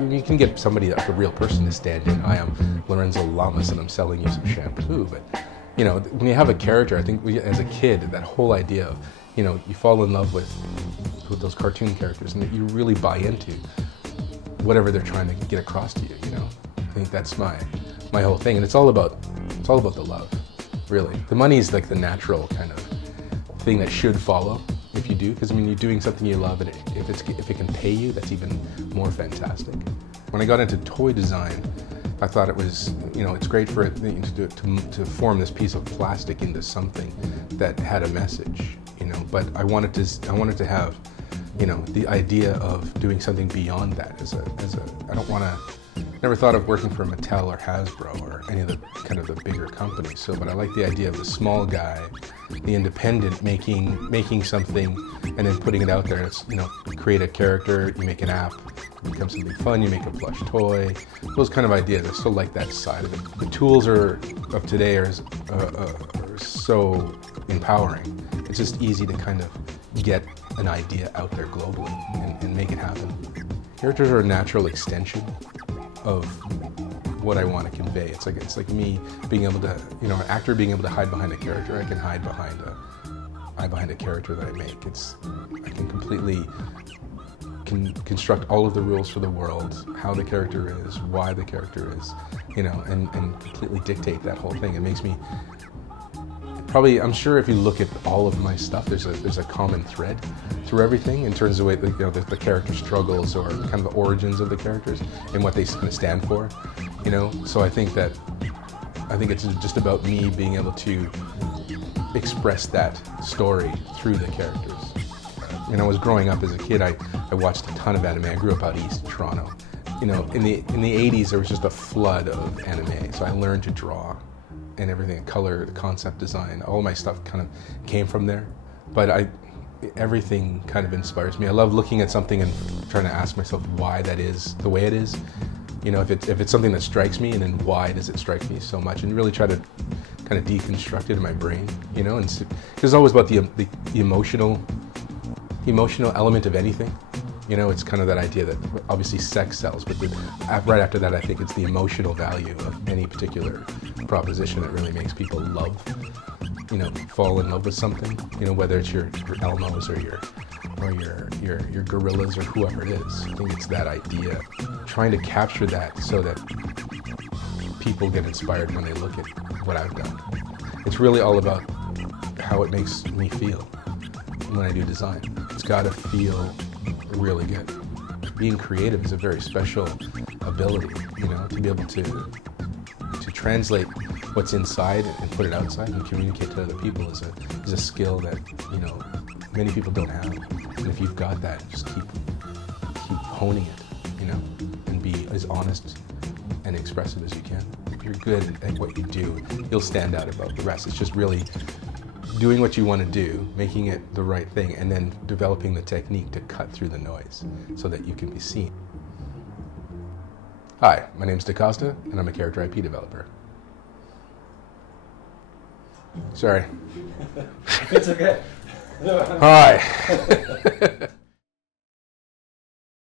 you can get somebody, like a real person, to stand in. I am Lorenzo Lamas and I'm selling you some shampoo. But, you know, when you have a character, I think as a kid, that whole idea of, you know, you fall in love with those cartoon characters and that you really buy into whatever they're trying to get across to you, you know. I think that's my whole thing. And it's all about the love, really. The money is like the natural kind of thing that should follow if you do, because I mean, you're doing something you love, and if it can pay you, that's even more fantastic. When I got into toy design, I thought it was, you know, it's great for it to form this piece of plastic into something that had a message, you know. But I wanted to have, you know, the idea of doing something beyond that. I don't want to. Never thought of working for Mattel or Hasbro or any of the kind of the bigger companies. So, but I like the idea of the small guy, the independent, making something and then putting it out there. It's, you know, create a character, you make an app, it becomes something fun, you make a plush toy. Those kind of ideas. I still like that side of it. The tools of today are so empowering. It's just easy to kind of get an idea out there globally and make it happen. Characters are a natural extension of what I want to convey. It's like me being able to, you know, an actor being able to hide behind a character. I can hide behind a character that I make. I can completely construct all of the rules for the world, how the character is, why the character is, you know, and completely dictate that whole thing. It makes me probably, I'm sure if you look at all of my stuff, there's a common thread through everything in terms of the way, you know, the character struggles or kind of the origins of the characters and what they kind of stand for, you know. So I think it's just about me being able to express that story through the characters. When I was growing up as a kid, I watched a ton of anime. I grew up out east in Toronto. You know, in the 80s, there was just a flood of anime, so I learned to draw and everything, color, the concept design, all my stuff kind of came from there. But everything kind of inspires me. I love looking at something and trying to ask myself why that is the way it is. You know, if it's something that strikes me, and then why does it strike me so much, and really try to kind of deconstruct it in my brain. You know, and it's always about the emotional element of anything. You know, it's kind of that idea that obviously sex sells, but right after that, I think it's the emotional value of any particular proposition that really makes people love, you know, fall in love with something. You know, whether it's your Elmos or your gorillas or whoever it is. I think it's that idea, trying to capture that so that people get inspired when they look at what I've done. It's really all about how it makes me feel when I do design. It's got to feel really good. Being creative is a very special ability, you know, to be able to translate what's inside and put it outside and communicate to other people is a skill that, you know, many people don't have. And if you've got that, just keep honing it, you know, and be as honest and expressive as you can. If you're good at what you do, you'll stand out above the rest. It's just really doing what you want to do, making it the right thing, and then developing the technique to cut through the noise so that you can be seen. Hi, my name's Dacosta, and I'm a character IP developer. Sorry. It's okay. Hi.